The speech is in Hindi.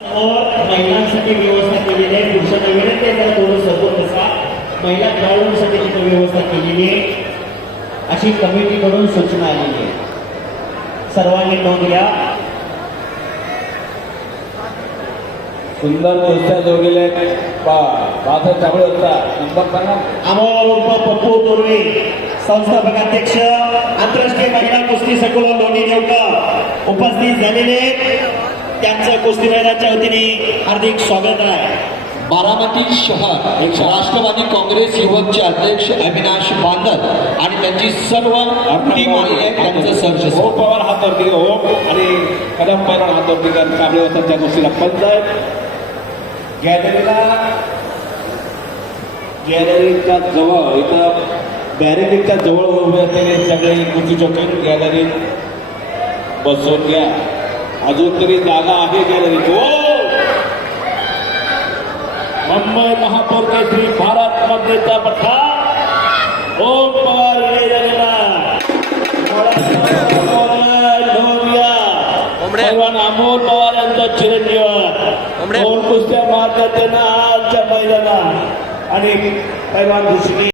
महिलांसाठी व्यवस्था केलेली आहे पुरुषांना थोडं सपोर्ट बसा महिला खेळाडूंसाठी तिथे व्यवस्था केलेली आहे अशी कमिटीकडून सूचना आलेली आहे। सर्वांनी नोंद घ्या। सुंदर गोष्टी जोडलेल्या आहेत. पा बाज़ार चांगले होता. नंबर सांगा अमोल पप्पू तोरवे संस्थापक अध्यक्ष आंतरराष्ट्रीय महिला कुस्ती संकुलन लोणी उपस्थित झालेले त्यांचं कुस्ती मैदानाच्या वतीने हार्दिक स्वागत आहे. बारामती शहर राष्ट्रवादी काँग्रेस युवकचे अध्यक्ष अविनाश बांदल आणि त्यांची सर्व टीम आहे त्यांचं सर्च ओम पवार हातवरती ओम आणि कदम पवार हातवरती चांगले होतात त्या गोष्टीला. पंच आहेत गॅलरीला गॅलरीच्या जवळ इथं बॅरिकेडच्या जवळ उभे असलेले सगळे चोकीन गॅलरीत बसून घ्या. अजून तरी जागा आहे गॅलरीत मुंबई महापौर श्री भारत मध्येचा पठा ओम पवार पैलवान अमोल पवार यांचा चिरंजीव. दोन कुस्त्या मारतात त्यांना आजच्या मैदानात. आणि पैलवान दुसरी.